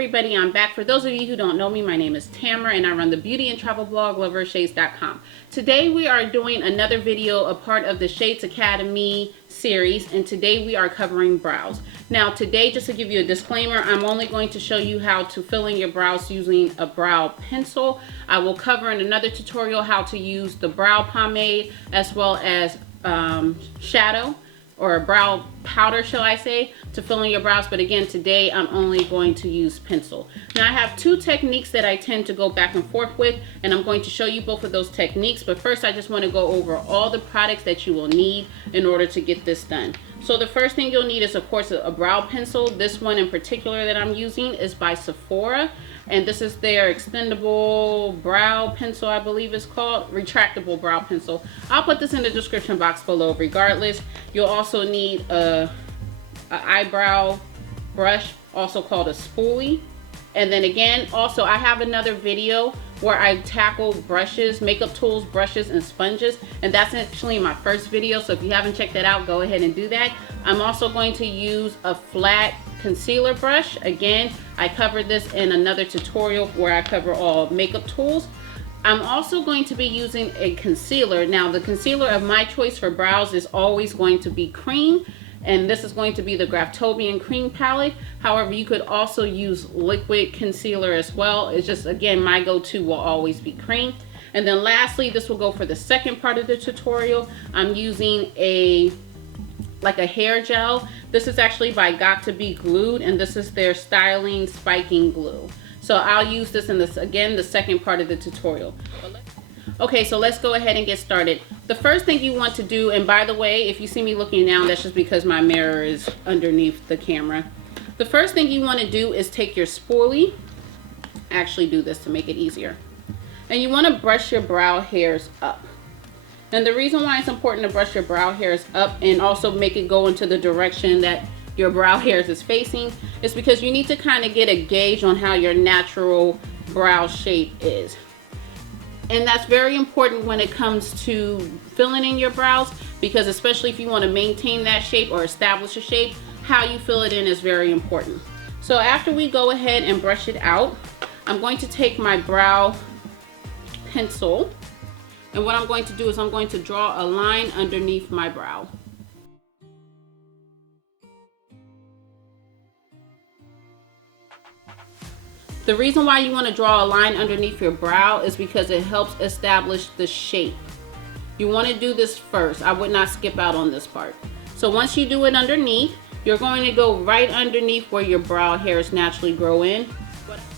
everybody, I'm back. For those of you who don't know me, my name is Tamara and I run the beauty and travel blog Loverofshades.com. Today we are doing another video, a part of the Shades Academy series, and today we are covering brows. Now today, just to give you a disclaimer, I'm only going to show you how to fill in your brows using a brow pencil. I will cover in another tutorial how to use the brow pomade as well as shadow or a brow powder, shall I say, to fill in your brows. But again, today I'm only going to use pencil. Now I have two techniques that I tend to go back and forth with, and I'm going to show you both of those techniques. But first, I just want to go over all the products that you will need in order to get this done. So the first thing you'll need is, of course, a brow pencil. This one in particular that I'm using is by Sephora, and this is their extendable brow pencil, I believe it's called, retractable brow pencil. I'll put this in the description box below regardless. You'll also need a eyebrow brush, also called a spoolie. And then again, also I have another video where I tackle brushes, makeup tools, brushes, and sponges, and that's actually my first video, so if you haven't checked that out, go ahead and do that. I'm also going to use a flat concealer brush. Again, I covered this in another tutorial where I cover all makeup tools. I'm also going to be using a concealer. Now the concealer of my choice for brows is always going to be cream, and this is going to be the Graftobian cream palette. However, you could also use liquid concealer as well. It's just, again, my go-to will always be cream. And then lastly, this will go for the second part of the tutorial. I'm using like a hair gel. This is actually by Got To Be Glued, and this is their styling spiking glue. So I'll use this in this, again, the second part of the tutorial. Okay, so let's go ahead and get started. The first thing you want to do, and by the way, if you see me looking down, that's just because my mirror is underneath the camera. The first thing you want to do is take your spoolie. Actually do this to make it easier. And you want to brush your brow hairs up. And the reason why it's important to brush your brow hairs up and also make it go into the direction that your brow hairs is facing is because you need to kind of get a gauge on how your natural brow shape is. And that's very important when it comes to filling in your brows, because especially if you want to maintain that shape or establish a shape, how you fill it in is very important. So after we go ahead and brush it out, I'm going to take my brow pencil, and what I'm going to do is I'm going to draw a line underneath my brow. The reason why you want to draw a line underneath your brow is because it helps establish the shape. You want to do this first. I would not skip out on this part. So once you do it underneath, you're going to go right underneath where your brow hairs naturally grow in.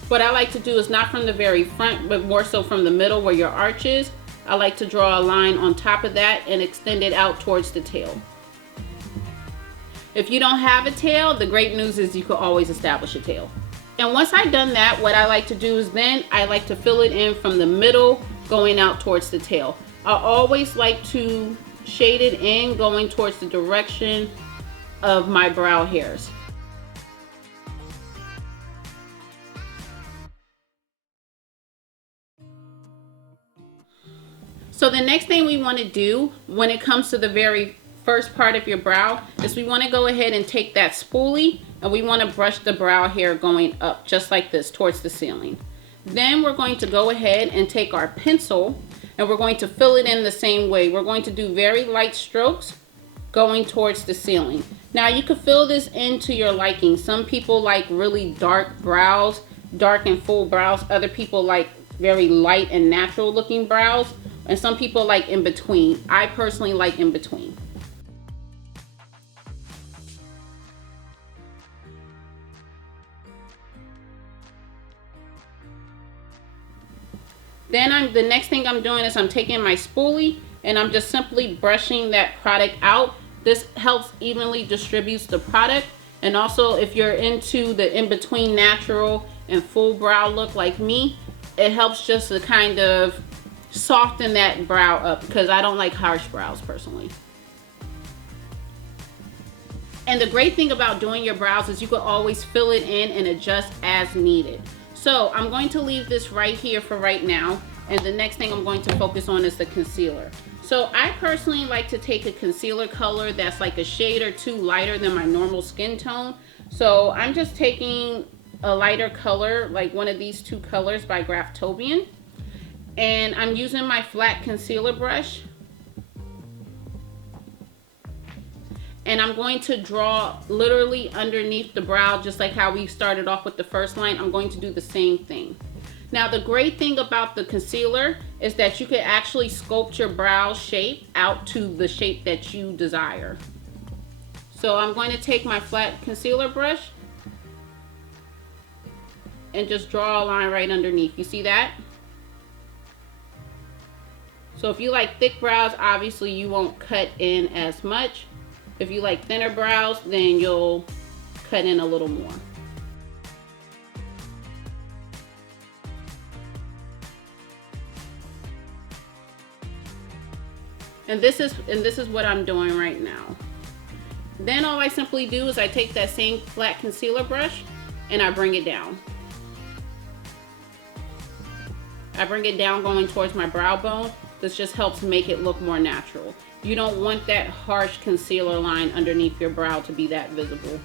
What I like to do is not from the very front, but more so from the middle where your arch is. I like to draw a line on top of that and extend it out towards the tail. If you don't have a tail, the great news is you can always establish a tail. And once I've done that, what I like to do is then I like to fill it in from the middle going out towards the tail. I always like to shade it in going towards the direction of my brow hairs. So the next thing we want to do when it comes to the very first part of your brow is we want to go ahead and take that spoolie and we want to brush the brow hair going up just like this towards the ceiling. Then we're going to go ahead and take our pencil and we're going to fill it in the same way. We're going to do very light strokes going towards the ceiling. Now you can fill this into your liking. Some people like really dark brows, dark and full brows. Other people like very light and natural looking brows. And some people like in between. I personally like in between. Then the next thing I'm doing is I'm taking my spoolie and I'm just simply brushing that product out. This helps evenly distributes the product. And also if you're into the in-between natural and full brow look like me, it helps just to kind of soften that brow up because I don't like harsh brows personally. And the great thing about doing your brows is you can always fill it in and adjust as needed. So I'm going to leave this right here for right now, and the next thing I'm going to focus on is the concealer. So I personally like to take a concealer color that's like a shade or two lighter than my normal skin tone. So I'm just taking a lighter color, like one of these two colors by Graftobian. And I'm using my flat concealer brush. And I'm going to draw literally underneath the brow, just like how we started off with the first line. I'm going to do the same thing. Now, the great thing about the concealer is that you can actually sculpt your brow shape out to the shape that you desire. So I'm going to take my flat concealer brush and just draw a line right underneath. You see that? So if you like thick brows, obviously you won't cut in as much. If you like thinner brows, then you'll cut in a little more. And this is what I'm doing right now. Then all I simply do is I take that same flat concealer brush and I bring it down. I bring it down going towards my brow bone. This just helps make it look more natural. You don't want that harsh concealer line underneath your brow to be that visible.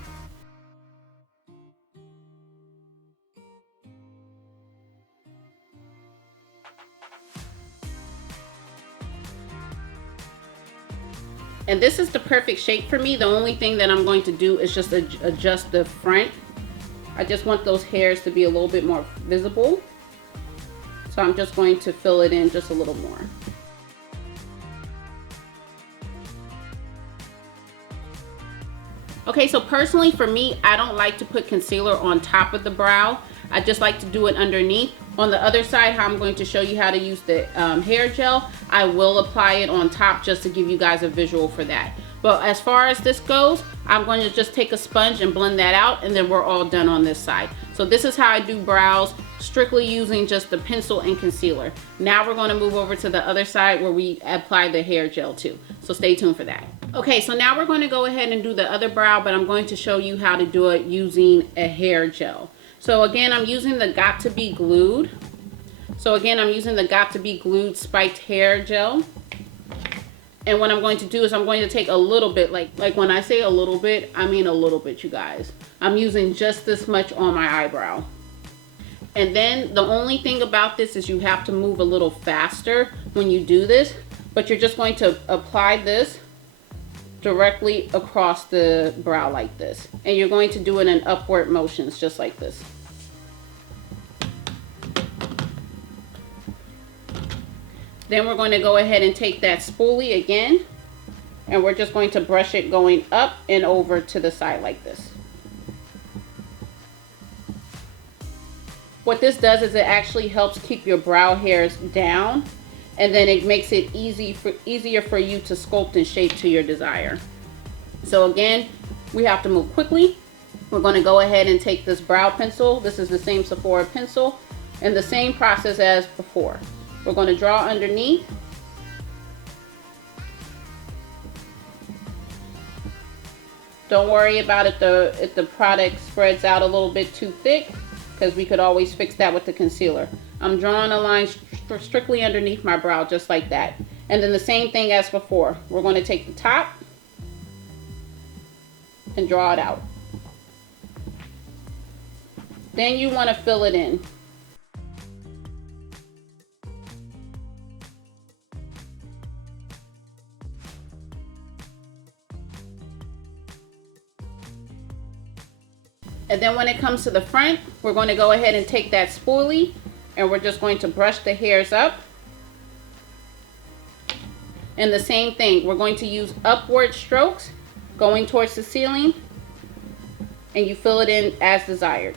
And this is the perfect shape for me. The only thing that I'm going to do is just adjust the front. I just want those hairs to be a little bit more visible. So I'm just going to fill it in just a little more. Okay, so personally for me, I don't like to put concealer on top of the brow. I just like to do it underneath. On the other side, how I'm going to show you how to use the hair gel, I will apply it on top just to give you guys a visual for that. But as far as this goes, I'm going to just take a sponge and blend that out, and then we're all done on this side. So this is how I do brows, strictly using just the pencil and concealer. Now we're going to move over to the other side where we apply the hair gel too. So stay tuned for that. Okay, so now we're going to go ahead and do the other brow, but I'm going to show you how to do it using a hair gel. So again, I'm using the Got To Be Glued. So again, I'm using the Got To Be Glued Spiked Hair Gel. And what I'm going to do is I'm going to take a little bit, like when I say a little bit, I mean a little bit, you guys. I'm using just this much on my eyebrow. And then the only thing about this is you have to move a little faster when you do this, but you're just going to apply this directly across the brow like this. And you're going to do it in upward motions, just like this. Then we're going to go ahead and take that spoolie again, and we're just going to brush it going up and over to the side like this. What this does is it actually helps keep your brow hairs down, and then it makes it easier for you to sculpt and shape to your desire. So again, we have to move quickly. We're going to go ahead and take this brow pencil. This is the same Sephora pencil, and the same process as before. We're going to draw underneath. Don't worry about if the product spreads out a little bit too thick, because we could always fix that with the concealer. I'm drawing a line strictly underneath my brow, just like that. And then the same thing as before. We're going to take the top and draw it out. Then you want to fill it in. And then when it comes to the front, we're going to go ahead and take that spoolie and we're just going to brush the hairs up. And the same thing, we're going to use upward strokes going towards the ceiling, and you fill it in as desired.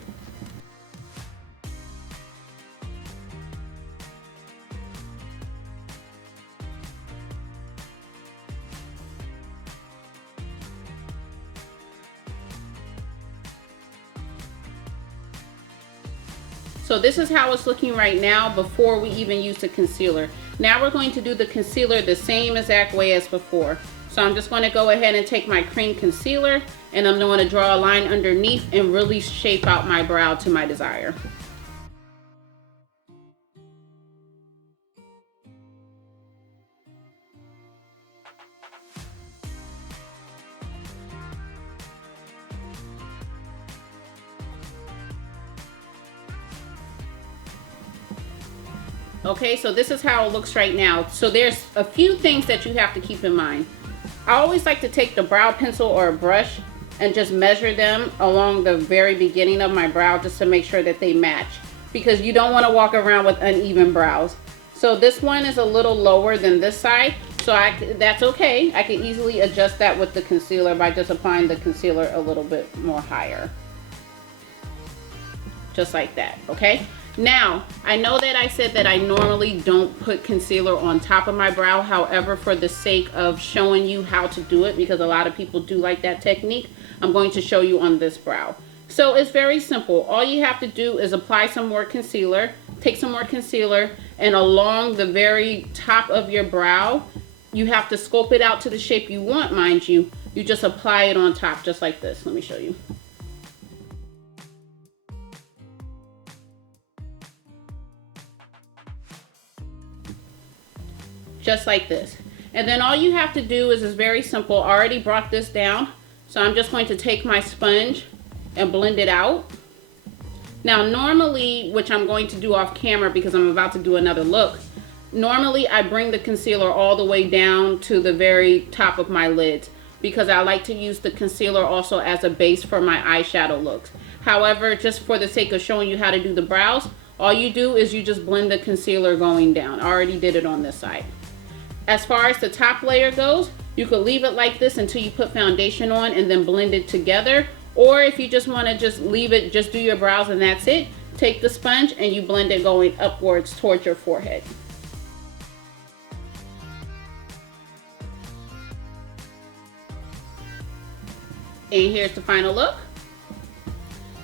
So this is how it's looking right now before we even use the concealer. Now we're going to do the concealer the same exact way as before. So I'm just going to go ahead and take my cream concealer, and I'm going to draw a line underneath and really shape out my brow to my desire. Okay, so this is how it looks right now. So there's a few things that you have to keep in mind. I always like to take the brow pencil or a brush and just measure them along the very beginning of my brow just to make sure that they match, because you don't want to walk around with uneven brows. So this one is a little lower than this side, so that's okay. I can easily adjust that with the concealer by just applying the concealer a little bit more higher. Just like that, okay? Now, I know that I said that I normally don't put concealer on top of my brow. However, for the sake of showing you how to do it, because a lot of people do like that technique, I'm going to show you on this brow. So it's very simple. All you have to do is apply some more concealer, take some more concealer, and along the very top of your brow, you have to sculpt it out to the shape you want, mind you. You just apply it on top, just like this. Let me show you. Just like this. And then all you have to do is very simple. I already brought this down, so I'm just going to take my sponge and blend it out. Now normally, which I'm going to do off camera because I'm about to do another look, normally I bring the concealer all the way down to the very top of my lids because I like to use the concealer also as a base for my eyeshadow looks. However, just for the sake of showing you how to do the brows, all you do is you just blend the concealer going down. I already did it on this side. As far as the top layer goes, you could leave it like this until you put foundation on and then blend it together. Or if you just want to just leave it, just do your brows and that's it, take the sponge and you blend it going upwards towards your forehead. And here's the final look.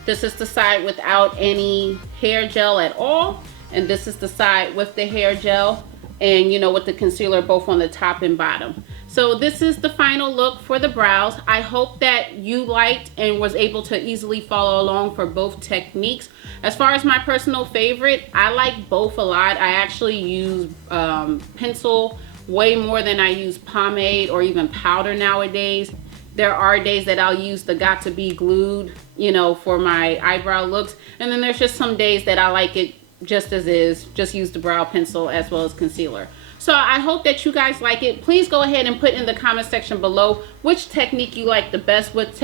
This is the side without any hair gel at all. And this is the side with the hair gel. And you know, with the concealer both on the top and bottom. So this is the final look for the brows. I hope that you liked and was able to easily follow along for both techniques. As far as my personal favorite, I like both a lot. I actually use pencil way more than I use pomade or even powder nowadays. There are days that I'll use the Got to Be Glued, you know, for my eyebrow looks. And then there's just some days that I like it just as is, just use the brow pencil as well as concealer. So I hope that you guys like it. Please go ahead and put in the comment section below which technique you like the best, which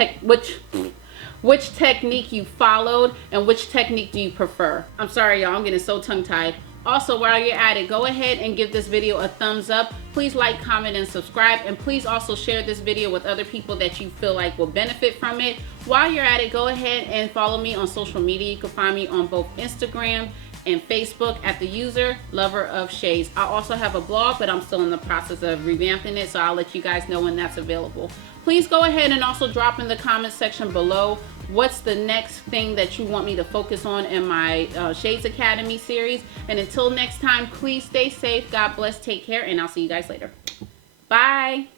technique you followed, and which technique do you prefer. I'm sorry y'all, I'm getting so tongue-tied. Also, while you're at it, go ahead and give this video a thumbs up. Please like, comment, and subscribe. And please also share this video with other people that you feel like will benefit from it. While you're at it, go ahead and follow me on social media. You can find me on both Instagram and Facebook at the user Loverofshades. I also have a blog, but I'm still in the process of revamping it, so I'll let you guys know when that's available. Please go ahead and also drop in the comment section below what's the next thing that you want me to focus on in my Shades Academy series. And until next time, please stay safe, God bless, take care, and I'll see you guys later. Bye.